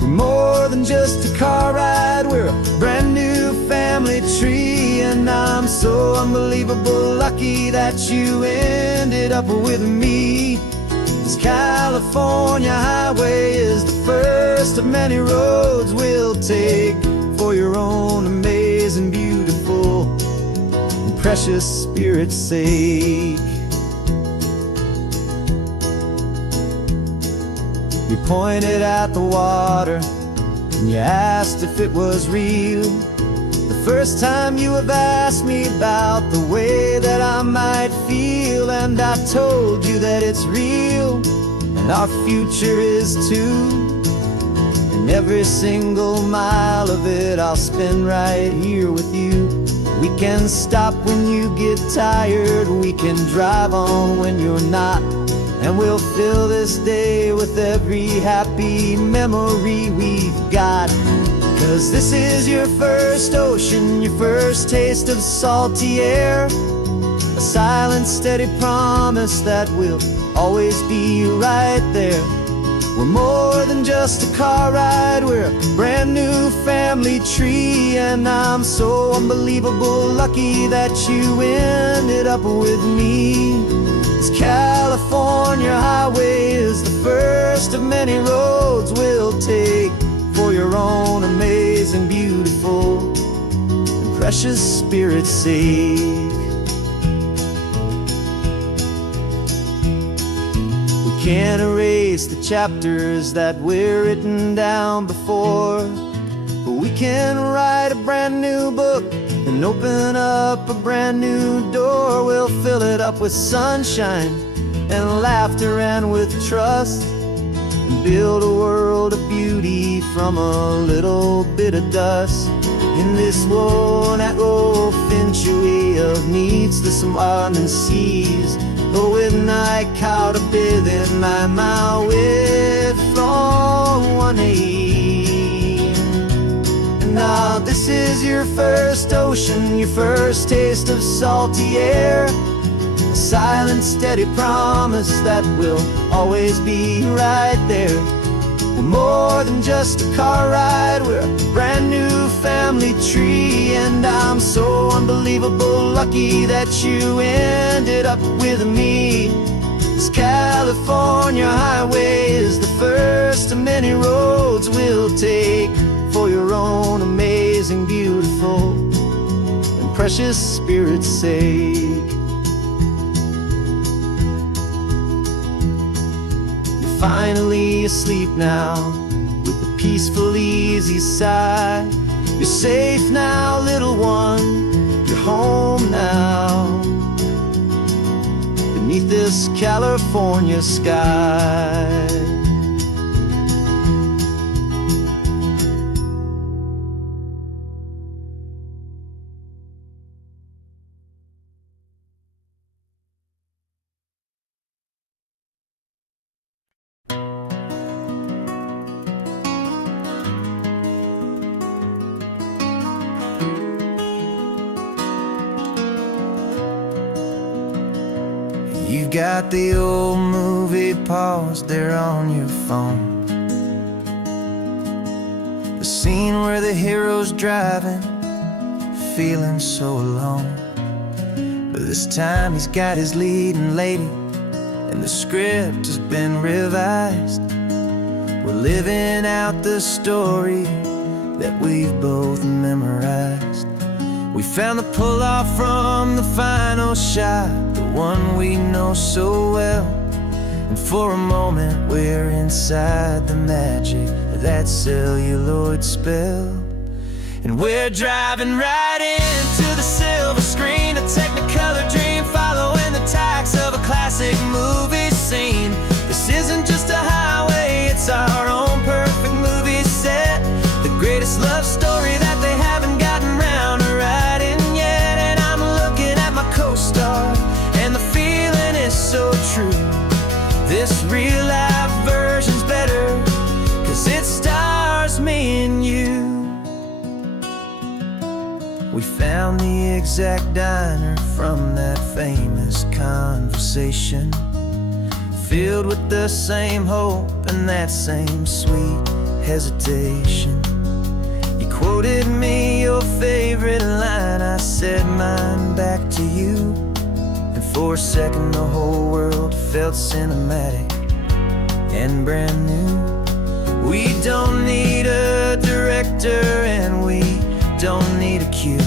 We're more than just a car ride, we're a brand new family tree. And I'm so unbelievable lucky that you ended up with me. This California highway is the first of many roads we'll take for your own amazing, beautiful, and precious spirit's sake. You pointed at the water and you asked if it was real. The first time you have asked me about the way that I might feel, and I told you that it's real and our future is too. And And every single mile of it I'll spend right here with you. We can stop when you get tired, we can drive on when you're not, and we'll fill this day with every happy memory we've got. 'Cause this is your first ocean, your first taste of salty air, a silent, steady promise that we'll always be right there. We're more than just a car ride, we're a brand new family tree. And I'm so unbelievable lucky that you ended up with me. This California highway is the first of many roads we'll take for your own amazing, beautiful, and precious spirit's sake. Can't erase the chapters that we're written down before, but we can write a brand new book and open up a brand new door. We'll fill it up with sunshine and laughter and with trust, and build a world of beauty from a little bit of dust. In this world that finchuy of needs the summer seas, with night caught a bit in my mouth with from one aim. And now this is your first ocean, your first taste of salty air, a silent, steady promise that we'll always be right there. We're more than just a car ride, we're a brand new family tree. And I'm so unbelievable lucky that you ended up with me. This California highway is the first of many roads we'll take for your own amazing, beautiful, and precious spirit's sake. Finally asleep now, with a peaceful, easy sigh. You're safe now, little one, you're home now, beneath this California sky. You've got the old movie paused there on your phone, the scene where the hero's driving, feeling so alone. But this time he's got his leading lady, and the script has been revised. We're living out the story that we've both memorized. We found the pull-off from the final shot, the one we know so well. And for a moment we're inside the magic of that celluloid spell. And we're driving right into the silver screen, a Technicolor dream, following the tacks of a classic movie scene. This isn't just a highway, it's our own perfect movie set, the greatest love story that they haven't gotten round to writing yet. And I'm looking at my co-star, and the feeling is so true. This real life version's better, 'cause it stars me and you. We found the exact diner from that famous conversation, filled with the same hope and that same sweet hesitation. You quoted me your favorite line, I said mine back to you. And for a second the whole world felt cinematic and brand new. We don't need a director and we don't need a cue.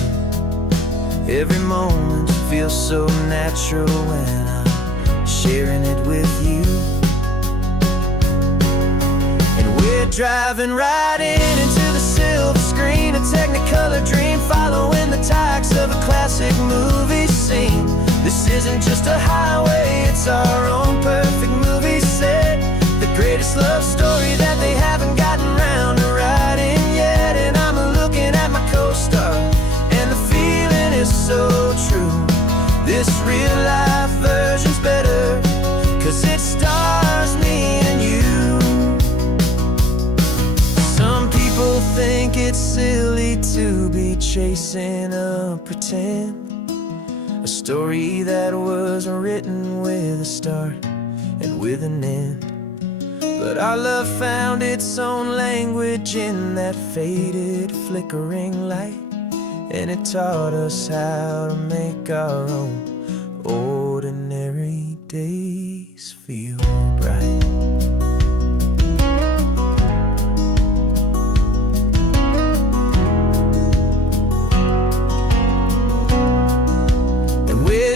Every moment feels so natural when I'm sharing it with you. And we're driving right into the silver screen, a Technicolor dream, following the tacks of a classic movie scene. This isn't just a highway, it's our own perfect movie set, the greatest love story that they haven't gotten round to think it's silly to be chasing a pretend, a story that was written with a start and with an end. But our love found its own language in that faded, flickering light, and it taught us how to make our own ordinary days feel bright.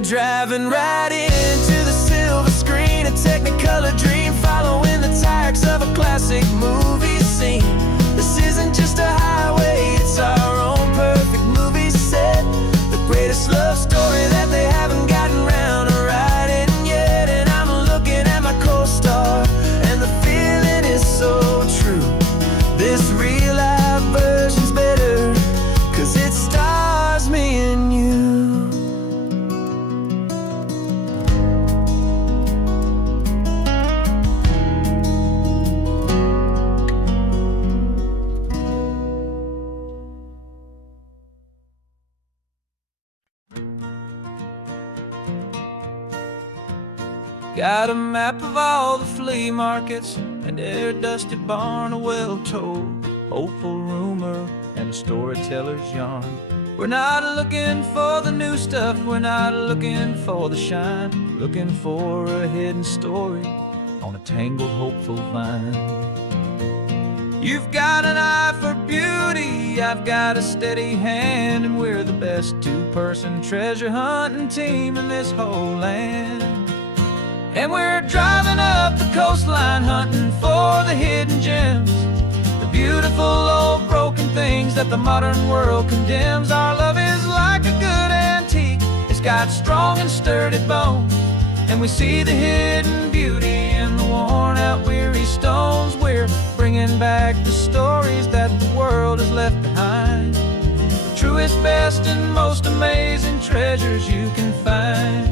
Driving right into the silver screen, a Technicolor dream, following the tracks of a classic movie scene. This isn't just a highway, it's our own perfect movie set, the greatest love story that they haven't gotten round to writing yet. And I'm looking at my co-star, and the feeling is so true. This real life version's better, 'cause it stars me and you. Got a map of all the flea markets, and their dusty barn, a well-told hopeful rumor, and a storyteller's yarn. We're not looking for the new stuff, we're not looking for the shine, looking for a hidden story on a tangled hopeful vine. You've got an eye for beauty, I've got a steady hand, and we're the best two-person treasure hunting team in this whole land. And we're driving up the coastline, hunting for the hidden gems, the beautiful old broken things that the modern world condemns. Our love is like a good antique, it's got strong and sturdy bones, and we see the hidden beauty in the worn out weary stones. We're bringing back the stories that the world has left behind, the truest, best, and most amazing treasures you can find.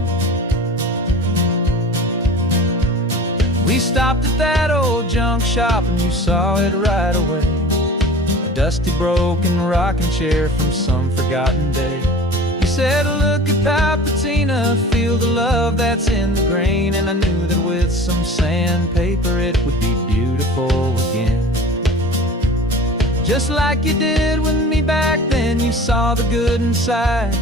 We stopped at that old junk shop and you saw it right away, a dusty broken rocking chair from some forgotten day. You said, look at Papatina, feel the love that's in the grain, and I knew that with some sandpaper it would be beautiful again. Just like you did with me back then, you saw the good inside,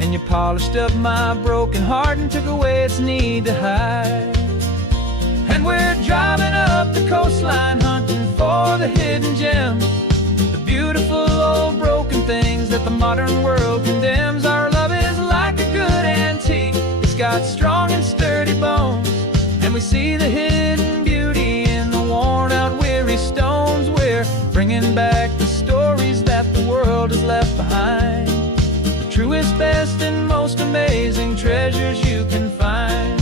and you polished up my broken heart and took away its need to hide. And we're driving up the coastline, hunting for the hidden gems, the beautiful old broken things that the modern world condemns. Our love is like a good antique, it's got strong and sturdy bones, and we see the hidden beauty in the worn out weary stones. We're bringing back the stories that the world has left behind, the truest, best, and most amazing treasures you can find.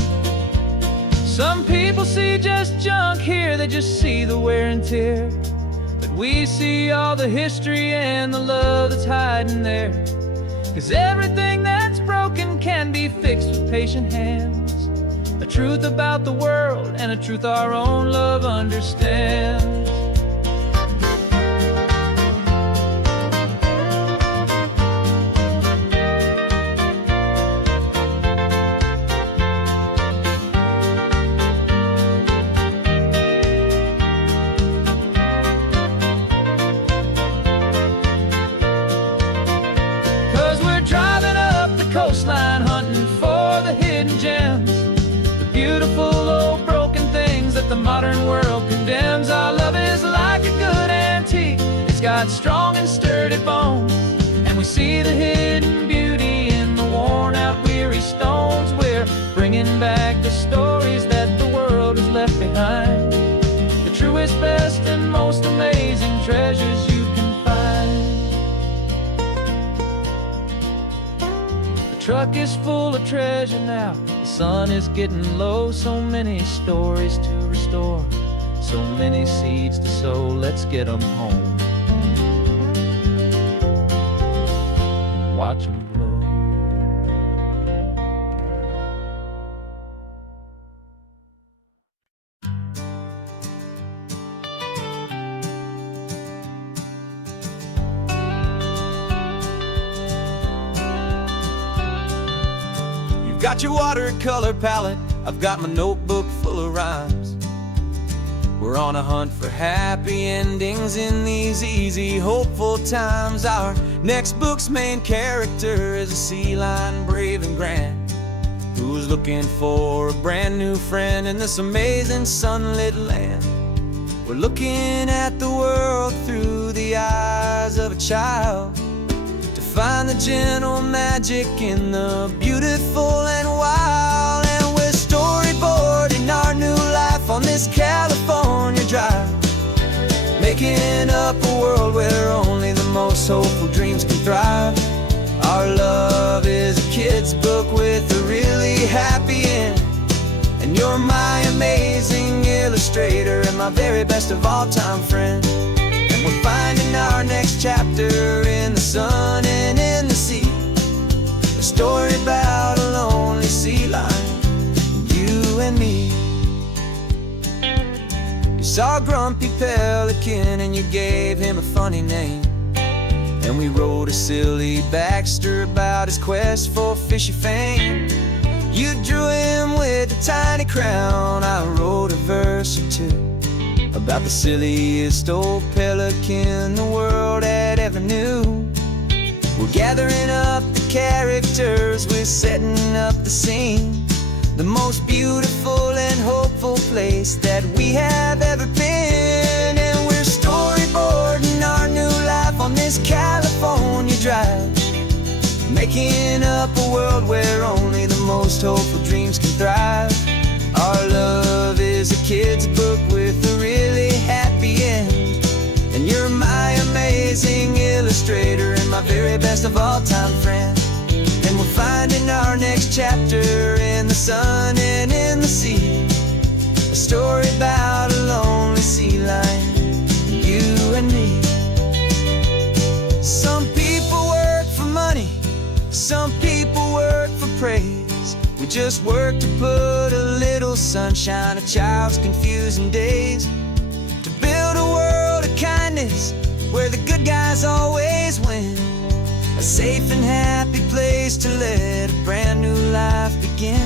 Some people see just junk here, they just see the wear and tear, but we see all the history and the love that's hiding there. 'Cause everything that's broken can be fixed with patient hands, a truth about the world and a truth our own love understands. 'Cause we're driving up the coastline, hunting for the hidden gems, the beautiful old broken things that the modern world condemns. Our love is like a good antique, it's got strong and sturdy bones, and we see the hidden beauty in the worn out weary stones. We're bringing back the stories that the world has left behind, the truest, best, and most amazing treasures you can find. The truck is full of treasure now, the sun is getting low, so many stories to restore, so many seeds to sow. Let's get them home, watch them blow. got your watercolor palette, I've got my notebook full of rhymes. We're on a hunt for happy endings in these easy, hopeful times. Our next book's main character is a sea lion, brave and grand, who's looking for a brand new friend in this amazing sunlit land. We're looking at the world through the eyes of a child, to find the gentle magic in the beautiful and wild. And we're storyboarding our new life on this California drive, making up a world where only the most hopeful dreams can thrive. Our love is a kid's book with a really happy end, and you're my amazing illustrator and my very best of all time friend. And we're finding our next chapter in the sun and in the sea, a story about a lonely sea lion, you and me. You saw a grumpy pelican and you gave him a funny name, and we wrote a silly Baxter about his quest for fishy fame. You drew him with a tiny crown, I wrote a verse or two about the silliest old pelican the world had ever knew. We're gathering up the characters, we're setting up the scene, the most beautiful and hopeful place that we have ever been. And we're storyboarding our new life on this California drive, making up a world where only the most hopeful dreams can thrive. Our love is a kid's book with a really happy end, and you're my amazing illustrator and my very best of all time friend. And we're finding our next chapter in the sun and in the sea, a story about a lonely sea lion, you and me. Some people work for money, some people work for praise. We just work to put a little sunshine in a child's confusing days, to build a world of kindness where the good guys always win, a safe and happy place to let a brand new life begin.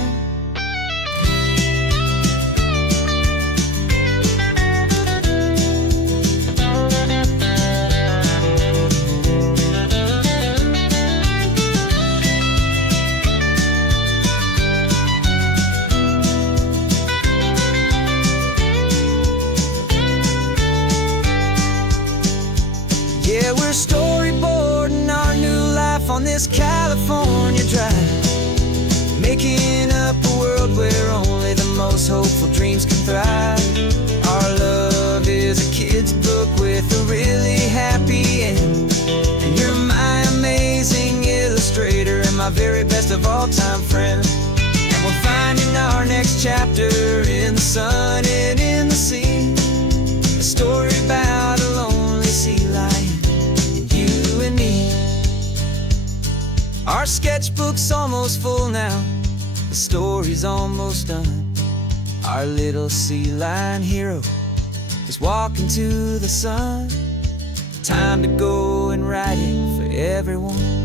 Yeah, we're storyboarding our new life on this California drive, making up a world where only the most hopeful dreams can thrive. Our love is a kid's book with a really happy end, and you're my amazing illustrator and my very best of all time friend. And we're finding our next chapter in the sun and in the sea, a story about a lonely sea lion, you and me. Our sketchbook's almost full now, the story's almost done. Our little sea lion hero is walking to the sun. Time to go and write it for everyone.